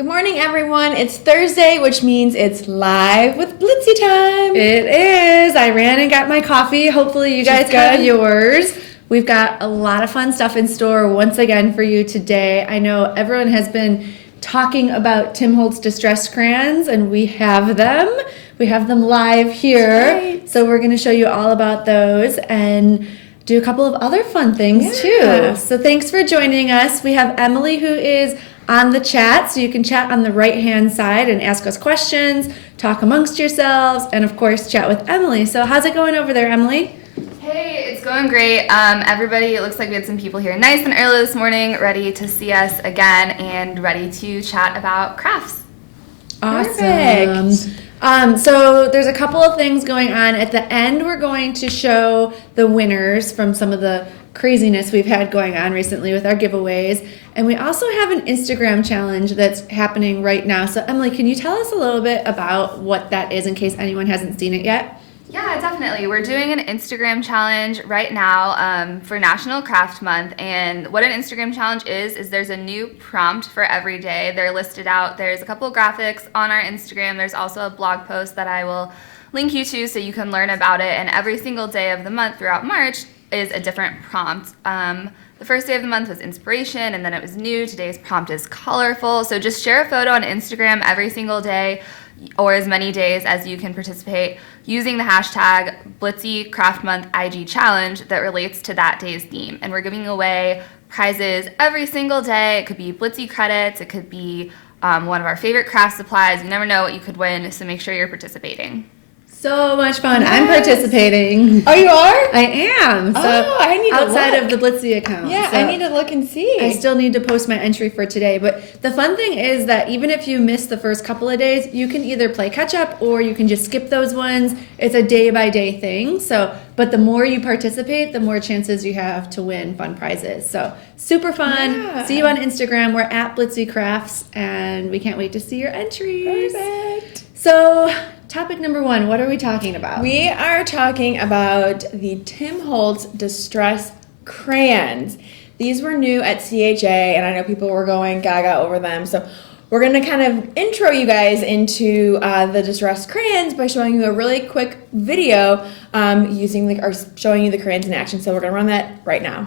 Good morning, everyone. It's Thursday, which means it's live with Blitsy time. It is. I ran and got my coffee. Hopefully you guys have yours. We've got a lot of fun stuff in store once again for you today. I know everyone has been talking about Tim Holtz distressed crayons, and we have them. We have them live here. Right. So we're going to show you all about those and do a couple of other fun things too. So thanks for joining us. We have Emily, who is on the chat, so you can chat on the right-hand side and ask us questions, talk amongst yourselves, and of course chat with Emily. So how's it going over there, Emily? Hey, it's going great. Everybody, it looks like we had some people here nice and early this morning, ready to see us again and ready to chat about crafts. Awesome. So there's a couple of things going on. At the end, we're going to show the winners from some of the craziness we've had going on recently with our giveaways. And we also have an Instagram challenge that's happening right now. So Emily, can you tell us a little bit about what that is in case anyone hasn't seen it yet? Yeah, definitely. We're doing an Instagram challenge right now for National Craft Month. And what an Instagram challenge is there's a new prompt for every day. They're listed out. There's a couple of graphics on our Instagram. There's also a blog post that I will link you to so you can learn about it. And every single day of the month throughout March is a different prompt. The first day of the month was inspiration, and then it was new. Today's prompt is colorful. So just share a photo on Instagram every single day, or as many days as you can participate, using the hashtag Blitsy Craft Month IG Challenge that relates to that day's theme. And we're giving away prizes every single day. It could be Blitsy credits. It could be one of our favorite craft supplies. You never know what you could win, so make sure you're participating. So much fun. Yes. I'm participating. Oh, you are? I am. So I need to outside look. of the Blitsy account. Yeah, so I need to look and see. I still need to post my entry for today. But the fun thing is that even if you miss the first couple of days, you can either play catch up or you can just skip those ones. It's a day by day thing. So, but the more you participate, the more chances you have to win fun prizes. So super fun. Yeah. See you on Instagram. We're at Blitsy Crafts, and we can't wait to see your entries. Perfect. So topic number one, what are we talking about? We are talking about the Tim Holtz Distress Crayons. These were new at CHA, and I know people were going gaga over them. So we're going to kind of intro you guys into the Distress Crayons by showing you a really quick video showing you the crayons in action. So we're going to run that right now.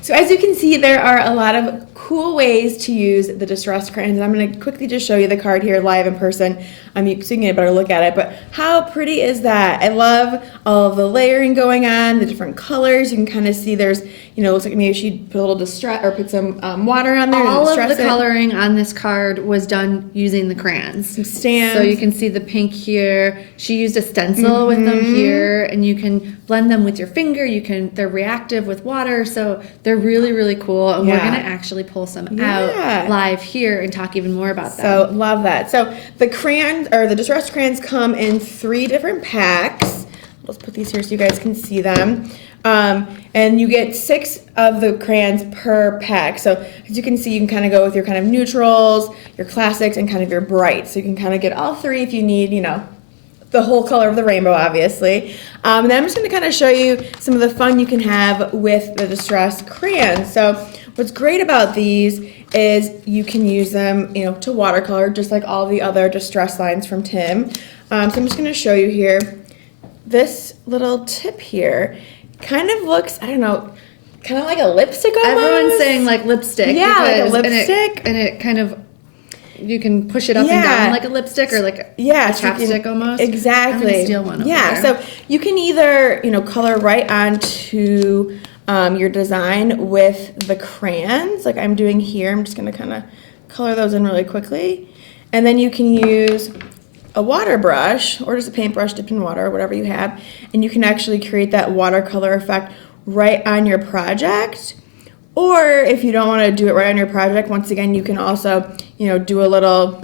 So as you can see, there are a lot of cool ways to use the distressed crayons, and I'm going to quickly just show you the card here live in person, so you can get a better look at it. But how pretty is that? I love all of the layering going on, the different colors. You can kind of see there's, looks like maybe she put a little distress or put some water on there. All of the coloring on this card was done using the crayons. Some stamps. So you can see the pink here. She used a stencil with them here, and you can blend them with your finger. They're reactive with water, so they're really, really cool. And we're going to actually pull some out live here and talk even more about that. So love that. So the crayons, or the distressed crayons, come in 3 different packs. Let's put these here so you guys can see them. And you get 6 of the crayons per pack. So as you can see, you can kind of go with your kind of neutrals, your classics, and kind of your brights. So you can kind of get all 3 if you need, the whole color of the rainbow, obviously. And then I'm just going to kind of show you some of the fun you can have with the distressed crayons. So what's great about these is you can use them, to watercolor, just like all the other distress lines from Tim. So I'm just going to show you here. This little tip here kind of looks, I don't know, kind of like a lipstick almost. Everyone's saying like lipstick. Yeah, like a lipstick. And it kind of, you can push it up and down like a lipstick or like a chapstick almost. Exactly. I'm gonna steal one over there. So you can either, color right onto your design with the crayons, like I'm doing here. I'm just going to kind of color those in really quickly. And then you can use a water brush or just a paintbrush dipped in water, whatever you have, and you can actually create that watercolor effect right on your project. Or if you don't want to do it right on your project, once again, you can also, do a little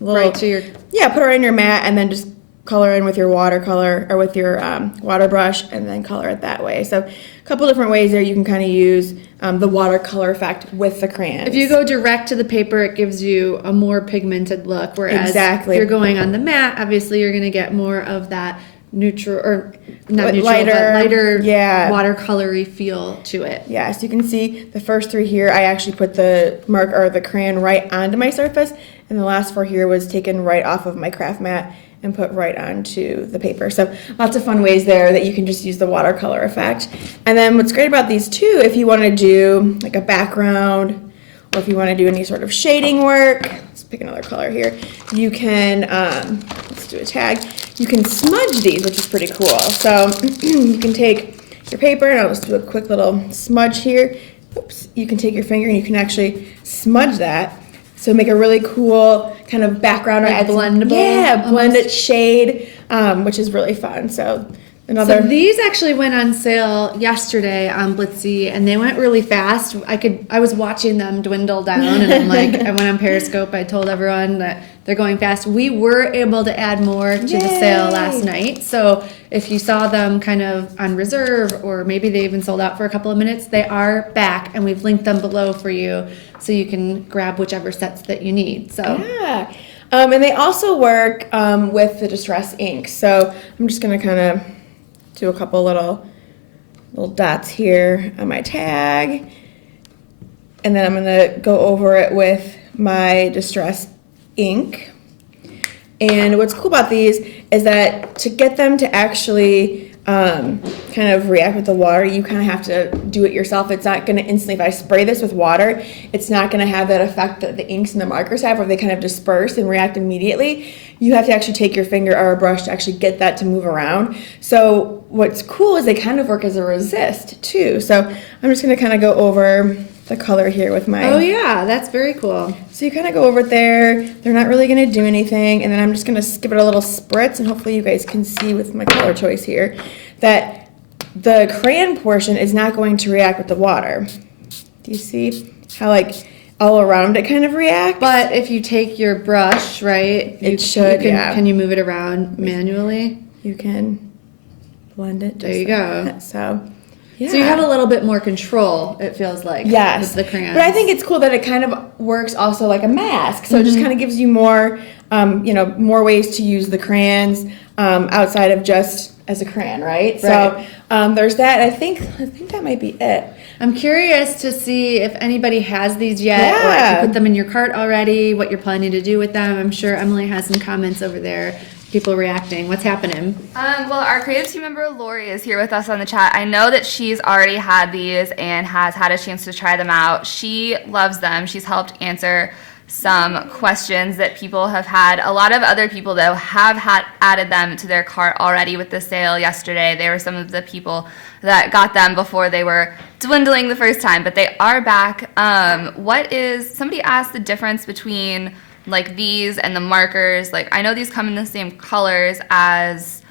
Right to your... Yeah, put it right in your mat and then just color in with your watercolor or with your water brush and then color it that way. So a couple different ways there you can kind of use the watercolor effect with the crayons. If you go direct to the paper, it gives you a more pigmented look, whereas Exactly. if you're going on the mat, obviously you're going to get more of that neutral, or not neutral, lighter, but lighter yeah. watercolory feel to it. Yeah, so you can see the first 3 here, I actually put the mark or the crayon right onto my surface, and the last 4 here was taken right off of my craft mat and put right onto the paper. So lots of fun ways there that you can just use the watercolor effect. And then what's great about these too, if you want to do like a background, or if you want to do any sort of shading work, let's pick another color here, you can, let's do a tag, you can smudge these, which is pretty cool. So you can take your paper, and I'll just do a quick little smudge here. Oops, you can take your finger and you can actually smudge that. So make a really cool kind of background. Like blendable? Yeah, blended shade, which is really fun. So another. So these actually went on sale yesterday on Blitsy, and they went really fast. I was watching them dwindle down, and I'm like, I went on Periscope. I told everyone that they're going fast. We were able to add more to the sale last night. So if you saw them kind of on reserve, or maybe they even sold out for a couple of minutes, they are back, and we've linked them below for you, so you can grab whichever sets that you need. So yeah. And they also work with the Distress ink. So I'm just gonna kind of do a couple little dots here on my tag, and then I'm gonna go over it with my Distress ink. And what's cool about these is that to get them to actually kind of react with the water, you kind of have to do it yourself. It's not going to instantly, if I spray this with water, it's not going to have that effect that the inks and the markers have, where they kind of disperse and react immediately. You have to actually take your finger or a brush to actually get that to move around. So what's cool is they kind of work as a resist too. So I'm just going to kind of go over the color here with my... Oh yeah, that's very cool. So you kind of go over it there. They're not really going to do anything. And then I'm just going to give it a little spritz, and hopefully you guys can see with my color choice here that the crayon portion is not going to react with the water. Do you see how like all around it kind of reacts? But if you take your brush, right, It should, yeah. yeah. Can you move it around manually? You can blend it. There you go. That. So, yeah. So you have a little bit more control, it feels like, yes, with the crayons. But I think it's cool that it kind of works also like a mask. So it just kind of gives you more, more ways to use the crayons outside of just as a crayon, right? So there's that. I think that might be it. I'm curious to see if anybody has these yet, or if you put them in your cart already, what you're planning to do with them. I'm sure Emily has some comments over there. People reacting. What's happening? Well, our creative team member Lori is here with us on the chat. I know that she's already had these and has had a chance to try them out. She loves them. She's helped answer some questions that people have had. A lot of other people, though, have added them to their cart already with the sale yesterday. They were some of the people that got them before they were dwindling the first time, but they are back. Somebody asked the difference between like these and the markers. Like, I know these come in the same colors as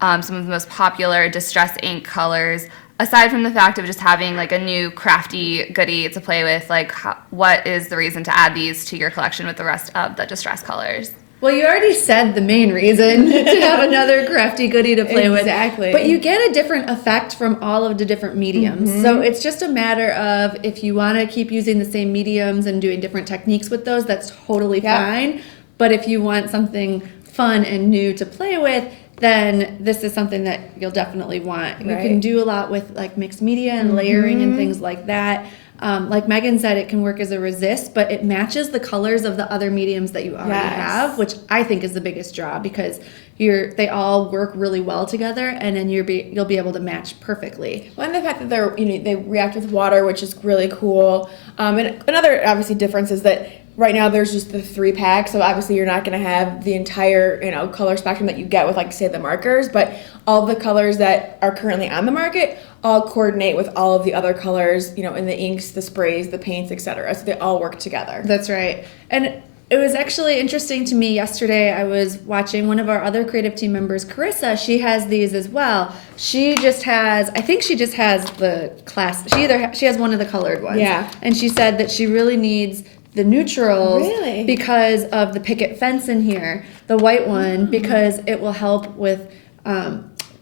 some of the most popular Distress ink colors. Aside from the fact of just having like a new crafty goodie to play with, like what is the reason to add these to your collection with the rest of the Distress colors? Well, you already said the main reason to have another crafty goodie to play with. Exactly. But you get a different effect from all of the different mediums. Mm-hmm. So it's just a matter of if you want to keep using the same mediums and doing different techniques with those, that's totally fine. But if you want something fun and new to play with, then this is something that you'll definitely want. You can do a lot with like mixed media and layering and things like that. Like Megan said, it can work as a resist, but it matches the colors of the other mediums that you already have, which I think is the biggest draw, because they all work really well together, and then you'll be able to match perfectly. Well, and the fact that they react with water, which is really cool. And another obviously difference is that right now there's just the 3 packs, so obviously you're not going to have the entire color spectrum that you get with like say the markers, but all the colors that are currently on the market all coordinate with all of the other colors, in the inks, the sprays, the paints, etc. So they all work together. That's right. And It was actually interesting to me yesterday. I was watching one of our other creative team members, Carissa. She has these as well. She just has, I think she just has the class. She has one of the colored ones. Yeah. And she said that she really needs the neutrals Really? because of the picket fence in here, the white one, because it will help with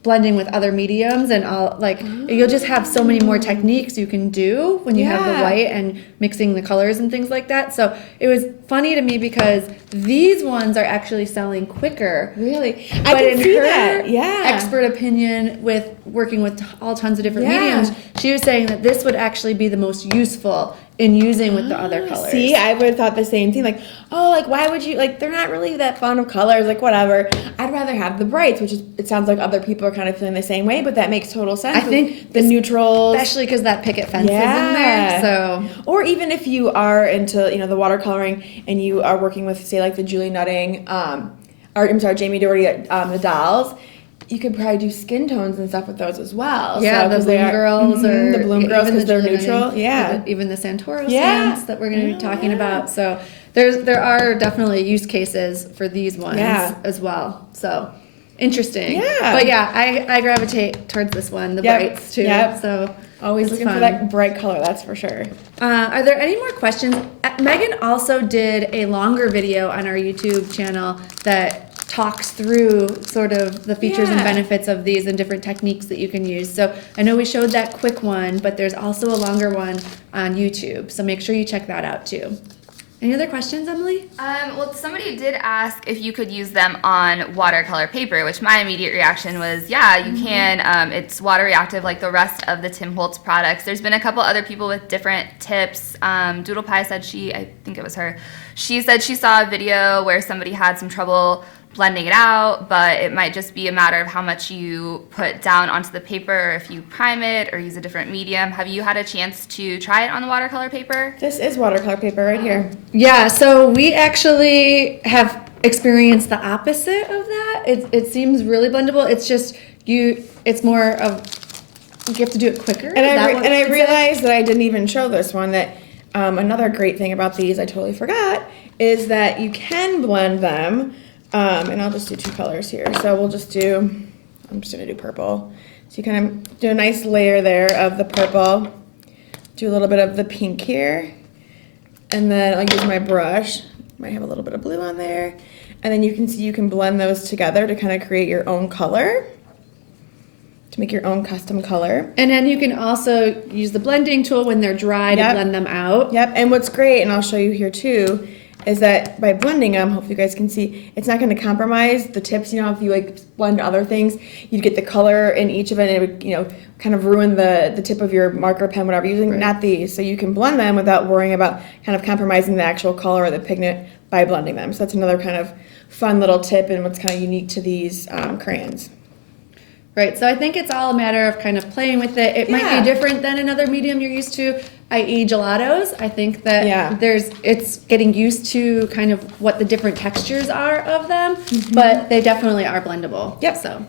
blending with other mediums and all. Like you'll just have so many more techniques you can do when you have the white and mixing the colors and things like that. So it was funny to me because these ones are actually selling quicker. Really? But I can in see her that. Yeah. expert opinion with working with all tons of different Yeah. mediums, she was saying that this would actually be the most useful in using with the other colors. See, I would have thought the same thing. Like, oh, like, why would you, like, they're not really that fond of colors, like, whatever. I'd rather have the brights, which is, it sounds like other people are kind of feeling the same way, but that makes total sense. I think the neutrals. especially because that picket fence is in there. So, or even if you are into, you know, the watercoloring and you are working with, say, like the Julie Nutting, Jamie Doherty, the dolls, you could probably do skin tones and stuff with those as well. yeah, so, the 'cause they Bloom are- Girls or the Bloom Girls even because they're Julie neutral. Nutting, Yeah. even the Santoro Yeah. stamps that we're going to be talking Yeah. about. So there are definitely use cases for these ones as well. So interesting. Yeah. But yeah, I gravitate towards this one, the brights too. Yep. So Always it's looking fun. for that bright color, that's for sure. Are there any more questions? Megan also did a longer video on our YouTube channel that talks through sort of the features and Yeah. benefits of these and different techniques that you can use. So I know we showed that quick one, but there's also a longer one on YouTube. So make sure you check that out too. Any other questions, Emily? Well, somebody did ask if you could use them on watercolor paper, which my immediate reaction was, yeah, you can. It's water reactive like the rest of the Tim Holtz products. There's been a couple other people with different tips. Doodle Pie said I think it was her, she said she saw a video where somebody had some trouble blending it out, but it might just be a matter of how much you put down onto the paper, or if you prime it or use a different medium. Have you had a chance to try it on the watercolor paper? This is watercolor paper right here. Yeah, so we actually have experienced the opposite of that. It seems really blendable. It's just it's more of, you have to do it quicker. And Is that I what you would say? realized that I didn't even show this one, that another great thing about these, I totally forgot, is that you can blend them. And I'll just do two colors here. So I'm just gonna do purple. So you kind of do a nice layer there of the purple. Do a little bit of the pink here. And then I'll use my brush. Might have a little bit of blue on there. And then you can see you can blend those together to kind of create your own color. To make your own custom color. And then you can also use the blending tool when they're dry to blend them out. Yep, and what's great, and I'll show you here too, is that by blending them, hopefully you guys can see, it's not going to compromise the tips. You know, if you like blend other things, you'd get the color in each of it, and it would, you know, kind of ruin the tip of your marker pen, whatever you're using. Right. Not these, so you can blend them without worrying about kind of compromising the actual color or the pigment by blending them. So that's another kind of fun little tip and what's kind of unique to these crayons. Right, so I think it's all a matter of kind of playing with it. It might be different than another medium you're used to, i.e. gelatos. I think that it's getting used to kind of what the different textures are of them, but they definitely are blendable. Yep. So,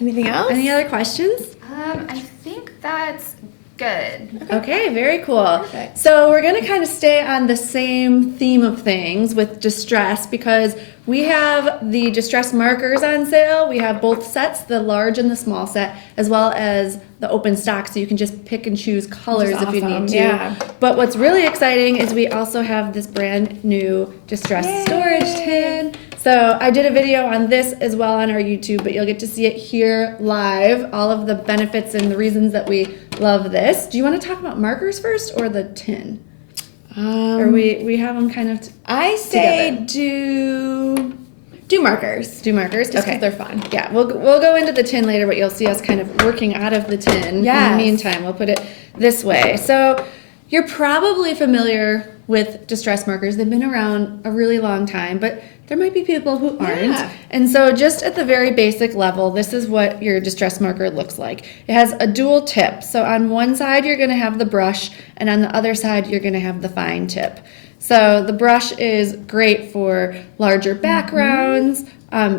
Anything else? any other questions? I think that's good. Okay, very cool. Perfect. So we're going to kind of stay on the same theme of things with distress, because we have the distress markers on sale. We have both sets, the large and the small set, as well as the open stock, so you can just pick and choose colors if you need to. Yeah. But what's really exciting is we also have this brand new distress storage tin. So I did a video on this as well on our YouTube, but you'll get to see it here live, all of the benefits and the reasons that we love this. Do you want to talk about markers first or the tin? Or we have them kind of I say together. do markers. Do markers? Just 'cause Okay. they're fun. Yeah, we'll go into the tin later, but you'll see us kind of working out of the tin. In Yes. the meantime, we'll put it this way. So you're probably familiar with distress markers. They've been around a really long time, but there might be people who aren't. Yeah. And so just at the very basic level, this is what your distress marker looks like. It has a dual tip. So on one side, you're going to have the brush, and on the other side, you're going to have the fine tip. So the brush is great for larger backgrounds.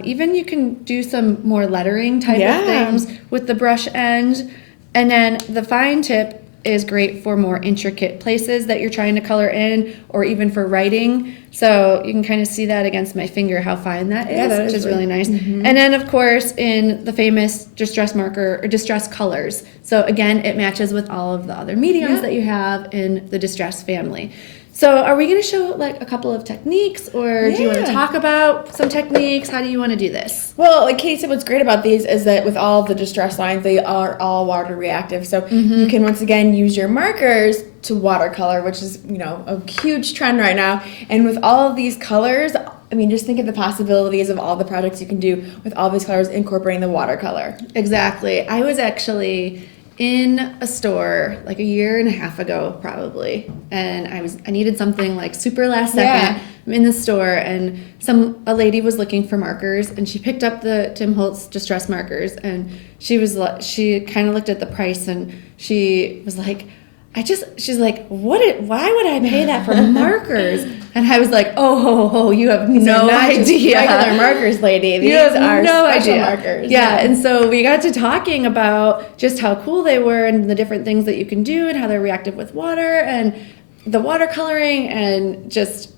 Even you can do some more lettering type of things with the brush end. And then the fine tip is great for more intricate places that you're trying to color in, or even for writing. So you can kind of see that against my finger how fine that is, that which is is really nice. And then, of course, in the famous distress marker or distress colors. So again, it matches with all of the other mediums that you have in the distress family. So are we going to show like a couple of techniques, or do you want to talk about some techniques? How do you want to do this? Well, like Katie said, what's great about these is that with all of the distress lines, they are all water reactive. So you can once again use your markers to watercolor, which is, you know, a huge trend right now. And with all of these colors, I mean, just think of the possibilities of all the projects you can do with all these colors incorporating the watercolor. Exactly. I was actually in a store like a year and a half ago probably, and I needed something like super last second. I'm in the store, and a lady was looking for markers, and she picked up the Tim Holtz distress markers, and she kind of looked at the price, and she was like, she's like, why would I pay that for markers? And I was like, oh, you have no idea. Regular markers, lady. These are no special markers. Yeah, and so we got to talking about just how cool they were and the different things that you can do and how they're reactive with water and the watercoloring, and just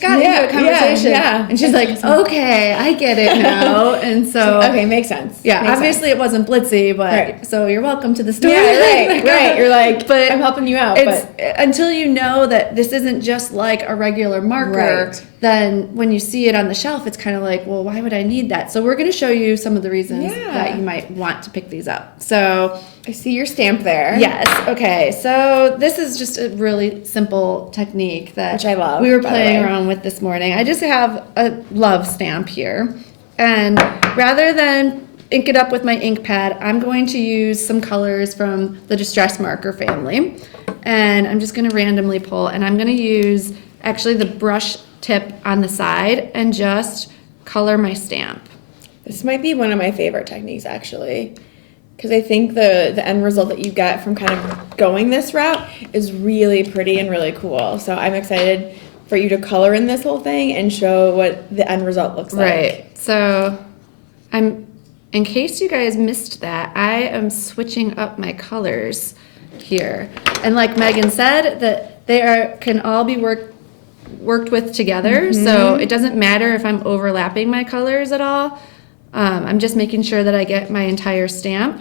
got into a conversation. Yeah. And she's like, okay, I get it now. And so okay, makes sense. Yeah, makes obviously sense. it wasn't Blitsy, but so you're welcome to the store. Yeah, right. You're like, but I'm helping you out. It's until you know that this isn't just like a regular marker, then when you see it on the shelf, it's kind of like, well, why would I need that? So we're going to show you some of the reasons that you might want to pick these up. So I see your stamp there. Yes. Okay. So this is just a really simple technique that which I love. We were playing around with this morning. I just have a love stamp here, and rather than ink it up with my ink pad, I'm going to use some colors from the distress marker family, and I'm just going to randomly pull, and I'm going to use actually the brush tip on the side and just color my stamp. This might be one of my favorite techniques, actually, because I think the end result that you get from kind of going this route is really pretty and really cool. So I'm excited for you to color in this whole thing and show what the end result looks like. Right. So in case you guys missed that, I am switching up my colors here. And like Megan said, that they can all be worked with together. So it doesn't matter if I'm overlapping my colors at all. I'm just making sure that I get my entire stamp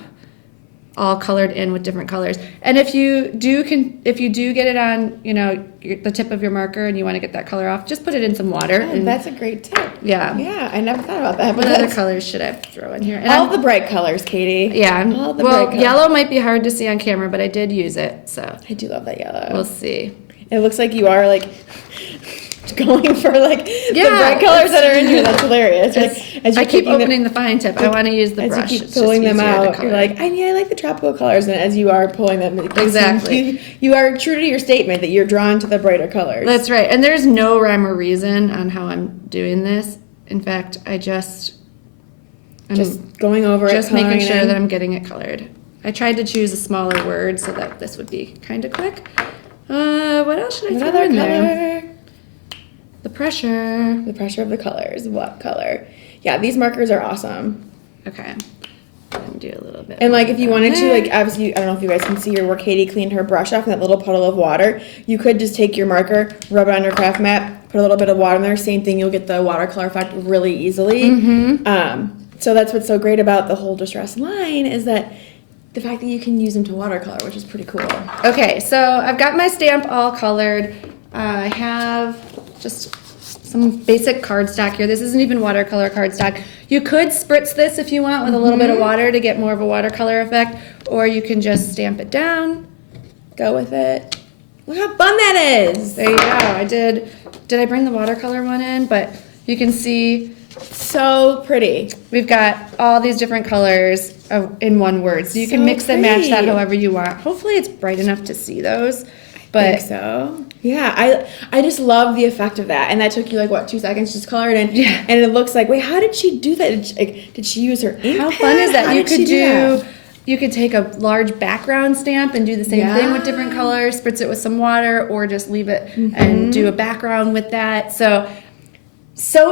all colored in with different colors. And if you do get it on, the tip of your marker and you want to get that color off, just put it in some water. Oh, that's a great tip. Yeah. Yeah, I never thought about that. What other colors should I throw in here? And all the bright colors, Katie. Yeah. All the bright colors. Yellow might be hard to see on camera, but I did use it, so. I do love that yellow. We'll see. It looks like you are like going for like the bright colors that are in here. That's hilarious. As I keep opening the fine tip. I want to use the brush. As you keep pulling them out, you're like, I like the tropical colors. And as you are pulling them, exactly, you are true to your statement that you're drawn to the brighter colors. That's right. And there's no rhyme or reason on how I'm doing this. In fact, I'm just going over just it, making sure that I'm getting it colored. I tried to choose a smaller word so that this would be kind of quick. What else should I throw in there? The pressure. The pressure of the colors. What color? Yeah, these markers are awesome. Okay. Let me do a little bit. And like if you wanted to, like obviously, I don't know if you guys can see here where Katie cleaned her brush off in that little puddle of water. You could just take your marker, rub it on your craft mat, put a little bit of water in there. Same thing, you'll get the watercolor effect really easily. So that's what's so great about the whole distress line is that the fact that you can use them to watercolor, which is pretty cool. Okay, so I've got my stamp all colored. I have just some basic cardstock here. This isn't even watercolor cardstock. You could spritz this if you want with a little bit of water to get more of a watercolor effect, or you can just stamp it down. Go with it. Look how fun that is. There you go. I did I bring the watercolor one in? But you can see so pretty. We've got all these different colors in one word. So you can mix and match that however you want. Hopefully it's bright enough to see those. But I think so. Yeah, I just love the effect of that. And that took you like, what, 2 seconds just color it in? Yeah. And it looks like, wait, how did she do that? Did she use her ink How pad? fun is that? How You could take a large background stamp and do the same thing with different colors, spritz it with some water, or just leave it and do a background with that. So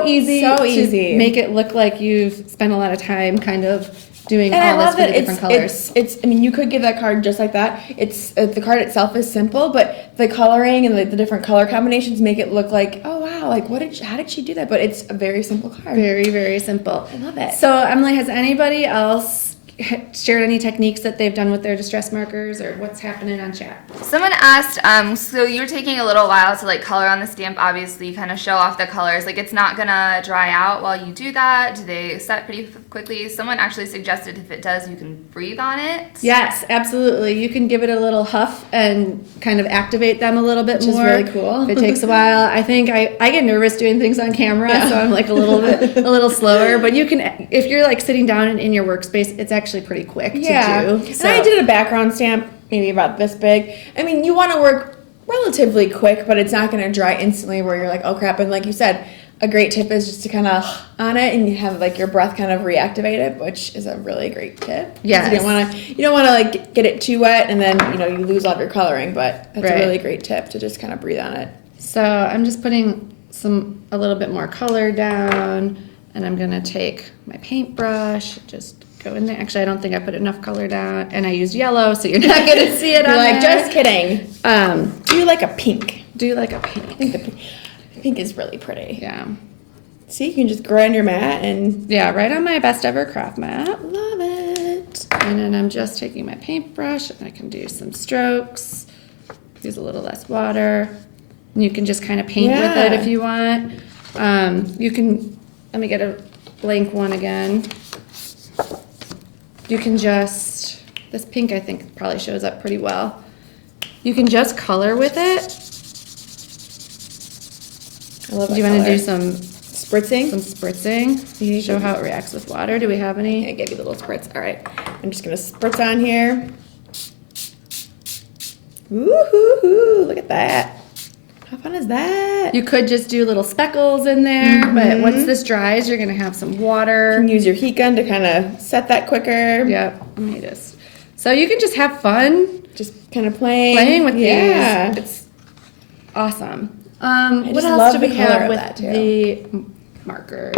easy to make it look like you've spent a lot of time kind of doing And I all this love for the that different colors. it's. I mean, you could give that card just like that. It's the card itself is simple, but the coloring and the different color combinations make it look like, oh wow, like how did she do that? But it's a very simple card. Very, very simple. I love it. So, Emily, has anybody else shared any techniques that they've done with their distress markers, or what's happening on chat? Someone asked, so you're taking a little while to like color on the stamp, obviously, kind of show off the colors. Like it's not gonna dry out while you do that. Do they set pretty quickly? Someone actually suggested if it does, you can breathe on it. Yes, absolutely. You can give it a little huff and kind of activate them a little bit Which is more. really cool. If it takes a while. I think I get nervous doing things on camera, so I'm like a little slower. But you can, if you're like sitting down in your workspace, it's actually pretty quick to do. And I did a background stamp, maybe about this big. I mean, you want to work relatively quick, but it's not going to dry instantly where you're like, oh crap. And like you said, a great tip is just to kind of on it and you have like your breath kind of reactivate it, which is a really great tip. Yes. You don't want to like get it too wet and then, you lose all of your coloring, but that's Right. a really great tip to just kind of breathe on it. So I'm just putting a little bit more color down, and I'm gonna take my paintbrush, just go in there. Actually, I don't think I put enough color down, and I used yellow, so you're not gonna see it You're on like, there. just kidding. Do Do like a pink. like a I pink. think the pink is really pretty. Yeah. See, you can just grind your mat and Yeah, right on my best ever craft mat. love it. And then I'm just taking my paintbrush, and I can do some strokes, use a little less water. And you can just kind of paint with it Yeah. if you want. You can, let me get a blank one again. You can just, this pink I think probably shows up pretty well. You can just color with it. I love Do that you want to color. do some Spritzing? spritzing? Show how it reacts with water. Do we have any? I gave you a little spritz. All right. I'm just going to spritz on here. Woo-hoo-hoo. Look at that. How fun is that? You could just do little speckles in there, but once this dries, you're gonna have some You water. can use your heat gun to kind of set that quicker. Yep, let me just. So you can just have fun Just kind of playing. with yeah. these. It's awesome. What just else love do the we color have of with that, too. the markers?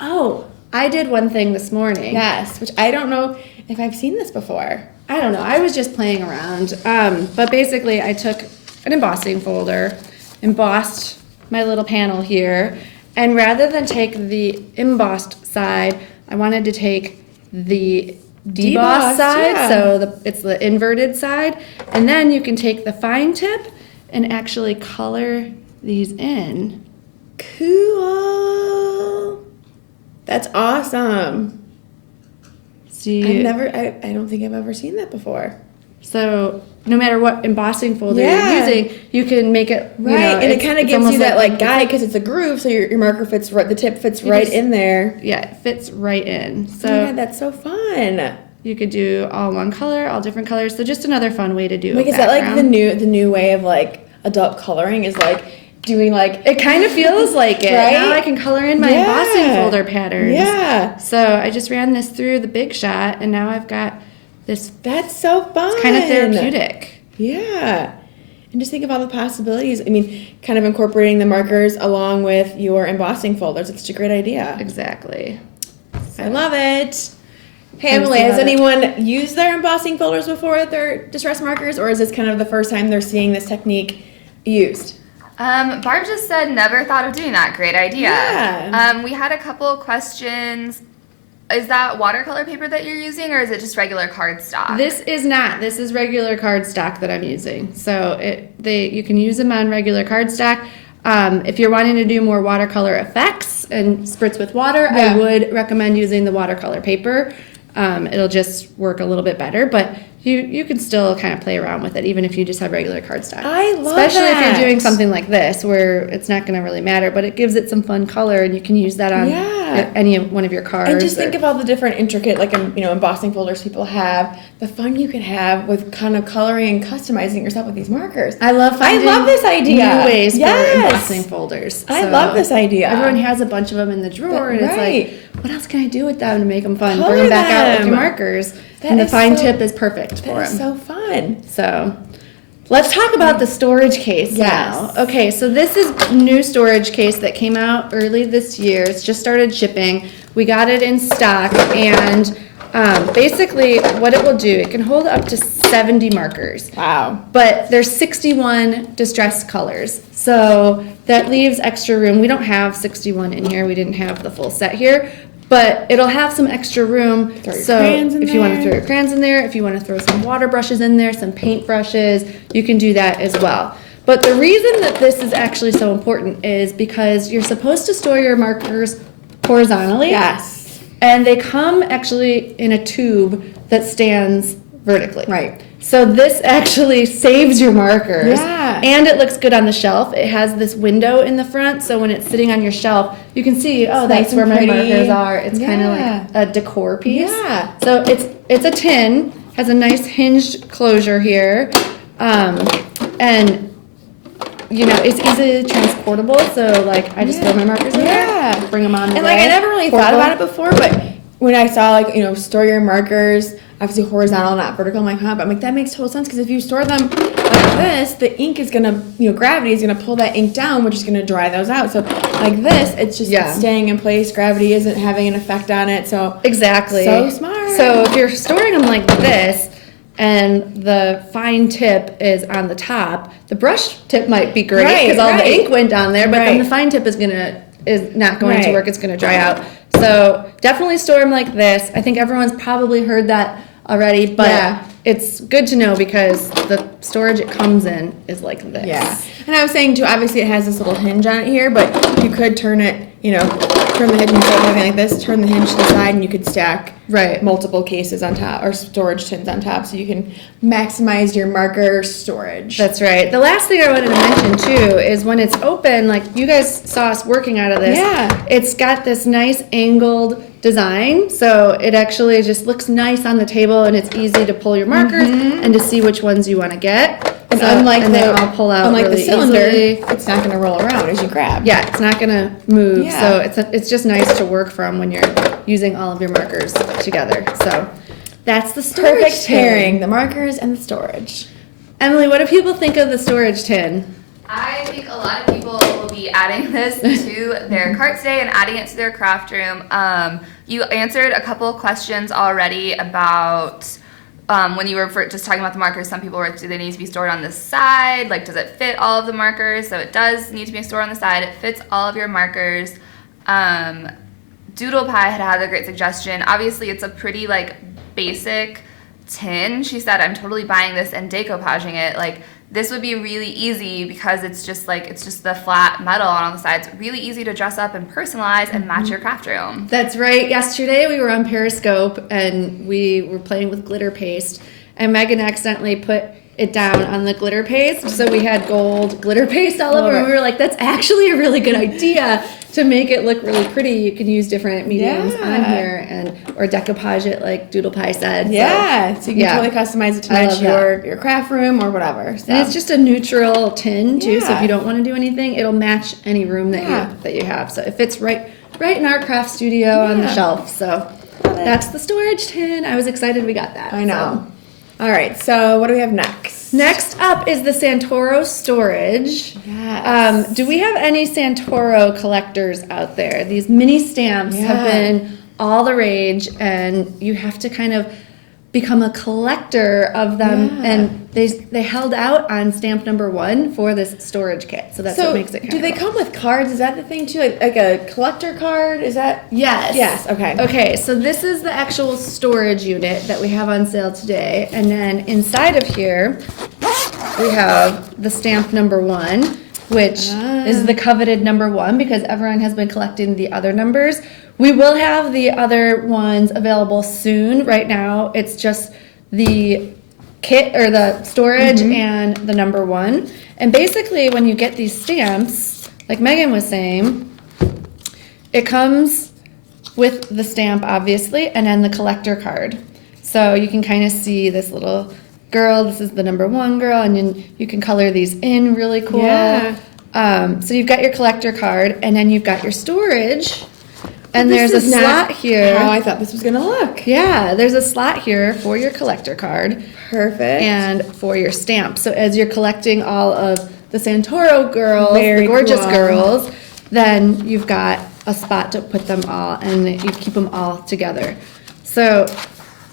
Oh, I did one thing this morning. Yes, which I don't know if I've seen this before. I don't know. I was just playing around. But basically, I took an embossing folder, embossed my little panel here, and rather than take the embossed side, I wanted to take the debossed Debossed, side, yeah. so it's the inverted side, and then you can take the fine tip and actually color these in. Cool. That's awesome. See, I don't think I've ever seen that before. so no matter what embossing folder Yeah. you're using, you can make it Right, and it kind of gives almost you that like it's guide because it's a groove, so your marker fits right. The tip fits right just- in there. Yeah, it fits right in. Oh So my God, that's so fun. you could do all one color, all different colors. So just another fun way to do Like, a is that like background. the new way of like adult coloring? Is like doing like It kind of feels like it. Right? Now I can color in my Yeah. embossing folder patterns. Yeah, So I just ran this through the Big Shot, and now I've got this that's so fun. kind of therapeutic. Yeah. And just think of all the possibilities. I mean, kind of incorporating the markers along with your embossing folders. It's such a great idea. Exactly. I love it. Hey, I just Emily, has love it. anyone used their embossing folders before with their distress markers, or is this kind of the first time they're seeing this technique used? Barb just said never thought of doing that. Great idea. Yeah. We had a couple of questions. Is that watercolor paper that you're using, or is it just regular cardstock? This is not. This is regular cardstock that I'm using. So you can use them on regular cardstock. If you're wanting to do more watercolor effects and spritz with water, Yeah. I would recommend using the watercolor paper. It'll just work a little bit better, but you can still kind of play around with it even if you just have regular cardstock. I love Especially if that. you're doing something like this where it's not going to really matter, but it gives it some fun color and you can use that on Yeah. any one of your cards. And just think of all the different intricate, like, embossing folders people have, the fun you could have with kind of coloring and customizing yourself with these markers. I love finding this idea. new ways Yes. for embossing folders. I So love this idea. Everyone has a bunch of them in the drawer, and it's Right. like, what else can I do with them to make them fun? Color Bring them back out with your them. markers, That and the is fine so- tip is perfect for That is them. so fun. So let's talk about the storage case now. Yes. Okay, so this is a new storage case that came out early this year. It's just started shipping. We got it in stock, and Basically, what it will do, it can hold up to 70 markers. Wow. But there's 61 distress colors. So that leaves extra room. We don't have 61 in here. We didn't have the full set here. But it'll have some extra room. Throw your so crayons in if you want to there. throw your crayons in there, if you want to throw some water brushes in there, some paint brushes, you can do that as well. But the reason that this is actually so important is because you're supposed to store your markers horizontally. Yes. And they come actually in a tube that stands vertically. Right. So this actually saves your markers. Yeah. And it looks good on the shelf. It has this window in the front, so when it's sitting on your shelf, you can see, oh, that's nice where and my pretty. markers are. It's kind Yeah. of like a decor piece. Yeah. So it's a tin, has a nice hinged closure here. And you know, it's easily transportable, so like I just throw my markers in there, bring them on the And way. like I never really thought about it before, but when I saw like, you know, store your markers, obviously horizontal, not vertical, I'm like, huh, but I'm like, that makes total sense because if you store them like this, the ink is gonna, you know, gravity is gonna pull that ink down, which is gonna dry those out. So like this, it's just staying in place. Gravity isn't having an effect on it. So Exactly. So smart. So if you're storing them like this, and the fine tip is on the top, the brush tip might be great because all the ink went down there, but then the fine tip is not going to work. It's gonna dry out. So definitely store them like this. I think everyone's probably heard that already, but it's good to know because the storage it comes in is like this. Yeah. And I was saying too, obviously it has this little hinge on it here, but you could turn it, you know, turn the hinge instead of having like this, turn the hinge to the side and you could stack multiple cases on top or storage tins on top so you can maximize your marker storage. That's right. The last thing I wanted to mention too is when it's open, like you guys saw us working out of this. Yeah. It's got this nice angled design, so it actually just looks nice on the table and it's easy to pull your markers and to see which ones you want to get. And So- unlike and they all pull out unlike really the cylinder, easily. it's not going to roll around as you grab. Yeah, it's not gonna move. Yeah. So it's just nice to work from when you're using all of your markers together. So that's the storage Perfect tin. pairing, the markers and the storage. Emily, what do people think of the storage tin? I think a lot of people will be adding this to their cart today and adding it to their craft room. You answered a couple of questions already about when you were just talking about the markers. Some people were, do they need to be stored on the side? Like, does it fit all of the markers? So it does need to be stored on the side. It fits all of your markers. Doodle Pie had a great suggestion. Obviously, it's a pretty like basic tin. She said, I'm totally buying this and decoupaging it. Like, this would be really easy because it's just the flat metal on the sides. Really easy to dress up and personalize and match your craft room. That's right. Yesterday we were on Periscope and we were playing with glitter paste, and Megan accidentally put it down on the glitter paste, so we had gold glitter paste all over, and we were like, that's actually a really good idea to make it look really pretty. You can use different mediums on here or decoupage it like Doodle Pie said. Yeah, so you can totally customize it to I match love that. your craft room or whatever. So. And it's just a neutral tin too, so if Yeah. you don't want to do anything, it'll match any room that you have. So it fits right in our craft studio on the shelf. So that's the storage tin. I was excited we got that. I know. All right, so what do we have next? Next up is the Santoro storage. Yes. Do we have any Santoro collectors out there? These mini stamps have been all the rage, and you have to kind of become a collector of them. And they held out on stamp number 1 for this storage kit, so that's what makes it kind do of they come with cards? Is that the thing too? Like a collector card? Is that? Yes. Yes, okay. Okay, so this is the actual storage unit that we have on sale today. And then inside of here, we have the stamp number 1, which is the coveted number 1 because everyone has been collecting the other numbers. We will have the other ones available soon. Right now, it's just the kit or the storage and the number 1. And basically, when you get these stamps, like Megan was saying, it comes with the stamp, obviously, and then the collector card. So you can kind of see this little girl. This is the number 1 girl, and then you can color these in really cool. Yeah. So you've got your collector card, and then you've got your storage. And there's a This is not slot here. How I thought this was gonna look. Yeah, there's a slot here for your collector card Perfect. and for your stamp. So as you're collecting all of the Santoro girls, Very the gorgeous cool. girls, then you've got a spot to put them all, and you keep them all together. So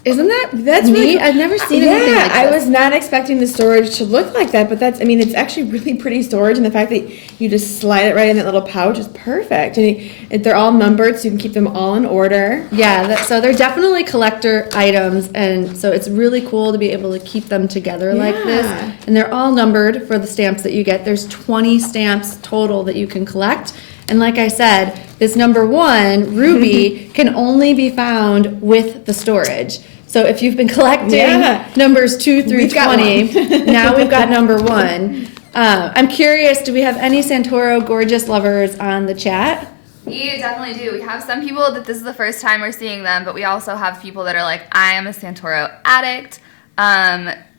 Isn't that That's neat? really cool. I've never seen anything like this. I was not expecting the storage to look like that, but it's actually really pretty storage, and the fact that you just slide it right in that little pouch is perfect. And they're all numbered, so you can keep them all in order. Yeah, so they're definitely collector items, and so it's really cool to be able to keep them together like this. And they're all numbered for the stamps that you get. There's 20 stamps total that you can collect. And like I said, this number 1, Ruby, can only be found with the storage. So if you've been collecting numbers 2 through 20, now we've got number 1. I'm curious, do we have any Santoro gorgeous lovers on the chat? We definitely do. We have some people that this is the first time we're seeing them, but we also have people that are like, I am a Santoro addict.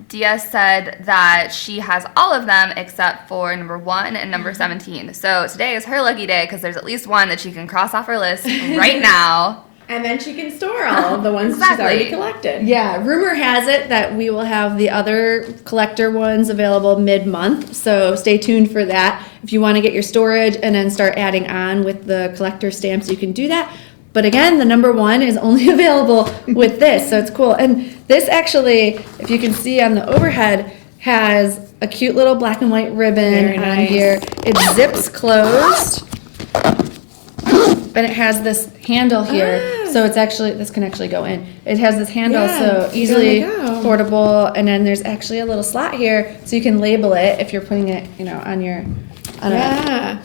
Dia said that she has all of them except for number 1 and number 17. So today is her lucky day because there's at least one that she can cross off her list right now. And then she can store all of the ones she's already collected. Yeah, rumor has it that we will have the other collector ones available mid-month, so stay tuned for that. If you want to get your storage and then start adding on with the collector stamps, you can do that. But again, the number 1 is only available with this, so it's cool. And this actually, if you can see on the overhead, has a cute little black and white ribbon on here. It zips closed. And it has this handle here, so it's actually, this can actually go in. It has this handle, so easily portable, and then there's actually a little slot here, so you can label it if you're putting it, on your,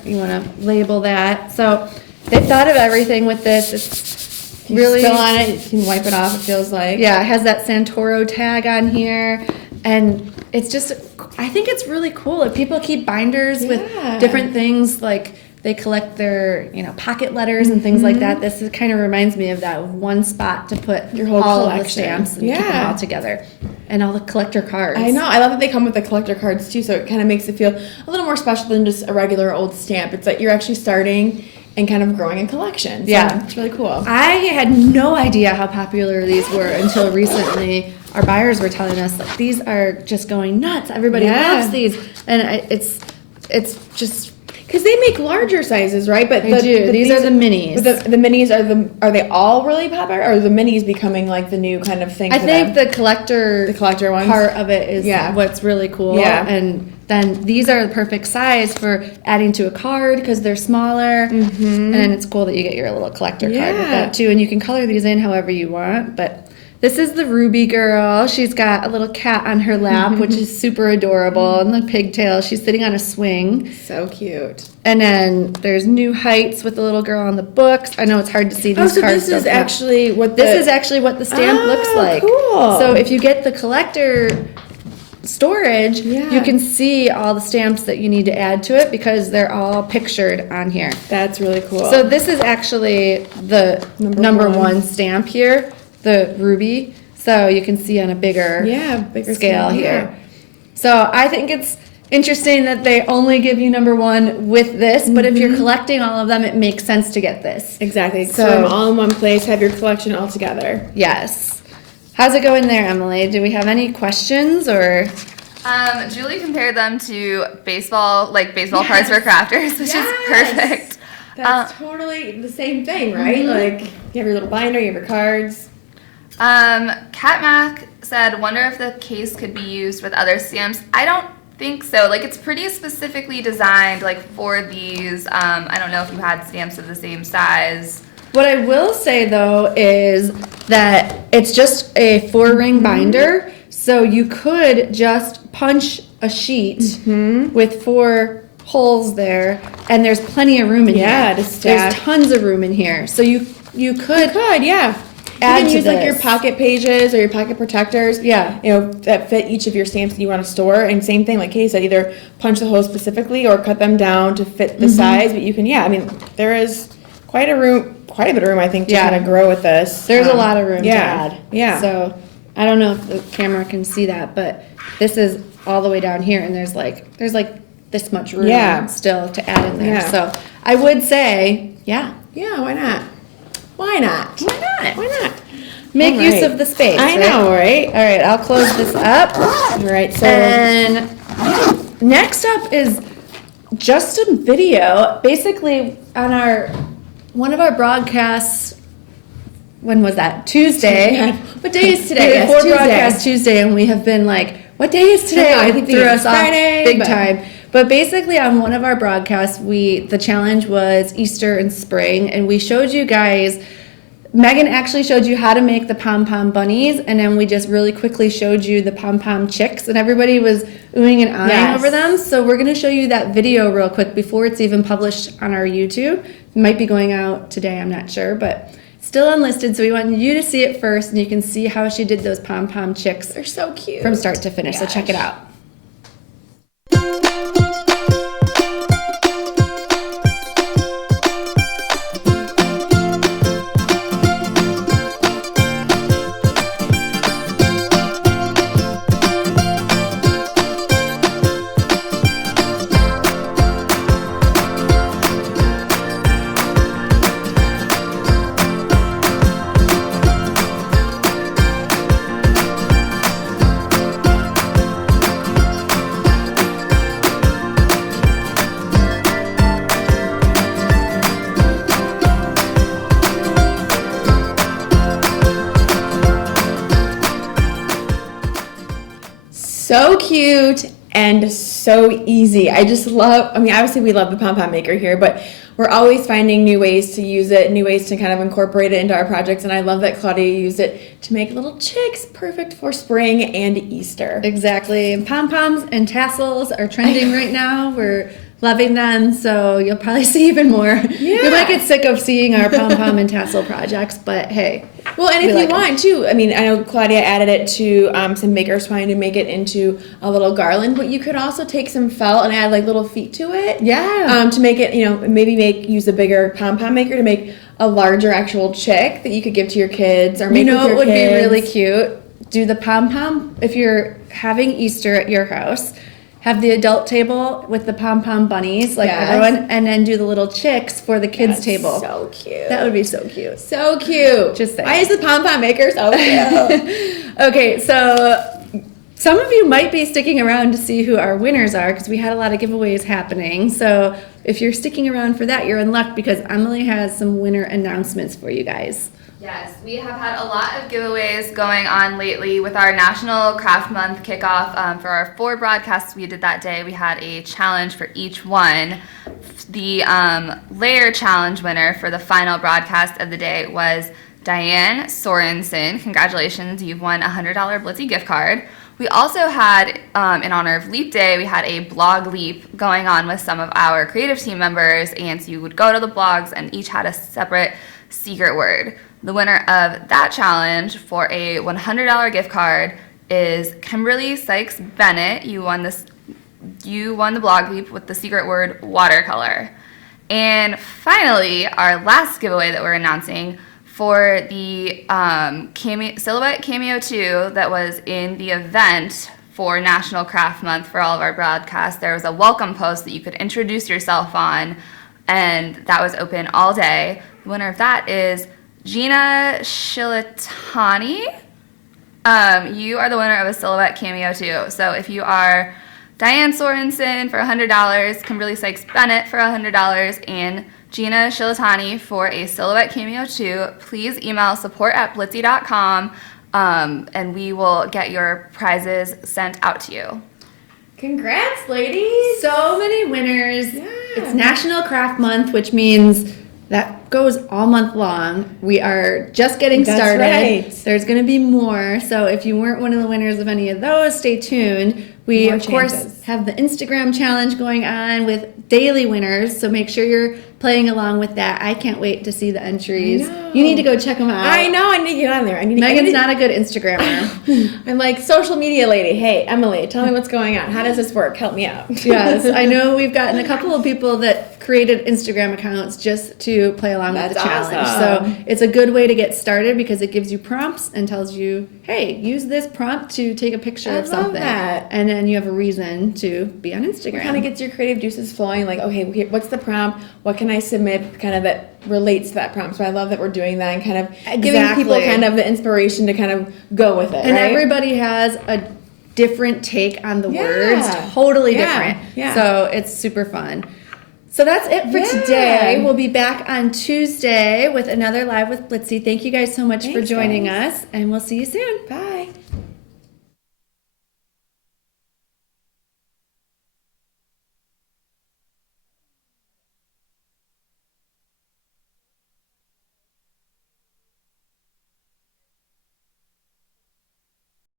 you want to label that. So they've thought of everything with this. It's really, spill on it, you can wipe it off, it feels like. Yeah, it has that Santoro tag on here, and it's just, I think it's really cool. If people keep binders with different things, like they collect their, pocket letters and things like that. This kind of reminds me of that one spot to put your whole all collection of the stamps and keep them all together. And all the collector cards. I know. I love that they come with the collector cards too, so it kind of makes it feel a little more special than just a regular old stamp. It's like you're actually starting and kind of growing a collection. So it's really cool. I had no idea how popular these were until recently. Our buyers were telling us, like, these are just going nuts. Everybody loves these. And it's just... Because they make larger sizes, right? But these are the minis. But the minis are they all really popular, or are the minis becoming like the new kind of thing? I think the collector ones part of it is what's really cool. Yeah. And then these are the perfect size for adding to a card because they're smaller. And then it's cool that you get your little collector card with that too. And you can color these in however you want. But this is the Ruby girl. She's got a little cat on her lap, which is super adorable, and the pigtail. She's sitting on a swing. So cute. And then there's New Heights with the little girl on the books. I know it's hard to see these cards. This is actually what the stamp looks like. Cool. So if you get the collector storage, you can see all the stamps that you need to add to it because they're all pictured on here. That's really cool. So this is actually the number one stamp here, the Ruby. So you can see on a bigger scale here. So I think it's interesting that they only give you number 1 with this, but if you're collecting all of them, it makes sense to get this. Exactly. So them all in one place, have your collection all together. Yes. How's it going there, Emily? Do we have any questions or? Julie compared them to baseball cards for crafters, which is perfect. That's totally the same thing, right? Like you have your little binder, you have your cards. Cat Mac said, wonder if the case could be used with other stamps. I don't think so. Like, it's pretty specifically designed, like, for these. I don't know if you had stamps of the same size. What I will say, though, is that it's just a 4-ring binder, so you could just punch a sheet with 4 holes there, and there's plenty of room in here. To stack. There's tons of room in here, so you could You can use like your pocket pages or your pocket protectors. That fit each of your stamps that you want to store. And same thing, like Katie said, either punch the holes specifically or cut them down to fit the size. But you can, there is quite a bit of room, I think, to kind of grow with this. There's a lot of room to add. Yeah. So I don't know if the camera can see that, but this is all the way down here, and there's like this much room still to add in there. So I would say, yeah, why not? Why not? Make use of the space. I know, right? All right, I'll close this up. All right, so. And next up is just a video. Basically, on one of our broadcasts when was that? Tuesday. What day is today? Yes, Before Tuesday. broadcast Tuesday, and we have been like, what day is today? I think threw us off Friday, big but- time. But basically, on one of our broadcasts, the challenge was Easter and spring, and we showed you guys. Megan actually showed you how to make the pom-pom bunnies, and then we just really quickly showed you the pom-pom chicks, and everybody was oohing and ahhing Yes. over them. So we're going to show you that video real quick before it's even published on our YouTube. It might be going out today, I'm not sure, but still unlisted, so we want you to see it first, and you can see how she did those pom-pom chicks They're so cute. from start to finish. So check it out. So cute and so easy. I just love, I mean, obviously we love the pom-pom maker here, but we're always finding new ways to use it, new ways to kind of incorporate it into our projects. And I love that Claudia used it to make little chicks, perfect for spring and Easter. Exactly. And pom-poms and tassels are trending right now. We're loving them, so you'll probably see even more. Yeah. You might get sick of seeing our pom-pom and tassel projects, but hey. Well, and we if like you 'em. want to, I mean, I know Claudia added it to some maker's twine to make it into a little garland, but you could also take some felt and add like little feet to it. Yeah. To make it, maybe use a bigger pom-pom maker to make a larger actual chick that you could give to your kids or make with what your would kids. be really cute? Do the pom-pom, if you're having Easter at your house, have the adult table with the pom-pom bunnies, like Yes. everyone, and then do the little chicks for the kids' That's table. So cute. That would be so cute. so cute. Just saying. Why is the pom-pom maker so cute? Okay, so some of you might be sticking around to see who our winners are because we had a lot of giveaways happening. So if you're sticking around for that, you're in luck because Emily has some winner announcements for you guys. Yes, we have had a lot of giveaways going on lately with our National Craft Month kickoff. For our 4 broadcasts we did that day, we had a challenge for each one. The layer challenge winner for the final broadcast of the day was Diane Sorensen. Congratulations, you've won a $100 Blitsy gift card. We also had, in honor of Leap Day, we had a blog leap going on with some of our creative team members, and so you would go to the blogs and each had a separate secret word. The winner of that challenge for a $100 gift card is Kimberly Sykes Bennett. You won the blog leap with the secret word watercolor. And finally, our last giveaway that we're announcing for the Silhouette Cameo 2 that was in the event for National Craft Month for all of our broadcasts, there was a welcome post that you could introduce yourself on, and that was open all day. The winner of that is Gina Shilatani. You are the winner of a Silhouette Cameo 2. So if you are Diane Sorensen for $100, Kimberly Sykes Bennett for $100, and Gina Shilatani for a Silhouette Cameo 2, please email support@blitsy.com, and we will get your prizes sent out to you. Congrats, ladies. So many winners. Yeah. It's National Craft Month, which means that goes all month long. We are just getting That's started. right. There's going to be more. So if you weren't one of the winners of any of those, stay tuned. We, More of course, chances. have the Instagram challenge going on with daily winners. So make sure you're playing along with that. I can't wait to see the entries. I know. You need to go check them out. I know. I need to get on there. Megan's not a good Instagrammer. I'm like social media lady. Hey, Emily, tell me what's going on. How does this work? Help me out. Yes, I know we've gotten a couple of people that created Instagram accounts just to play along with the That's challenge. awesome. So it's a good way to get started because it gives you prompts and tells you, hey, use this prompt to take a picture I of love something. that. And then you have a reason to be on Instagram. Kind of gets your creative juices flowing. Like, okay, what's the prompt? What can I submit? Kind of that relates to that prompt. So I love that we're doing that and kind of giving people Exactly. kind of the inspiration to kind of go with it. And right? everybody has a different take on the Yeah. words, totally Yeah. different. Yeah. So it's super fun. So that's it for Yeah. today. We'll be back on Tuesday with another Live with Blitsy. Thank you guys so much for Thanks, joining guys. us, and we'll see you soon. Bye.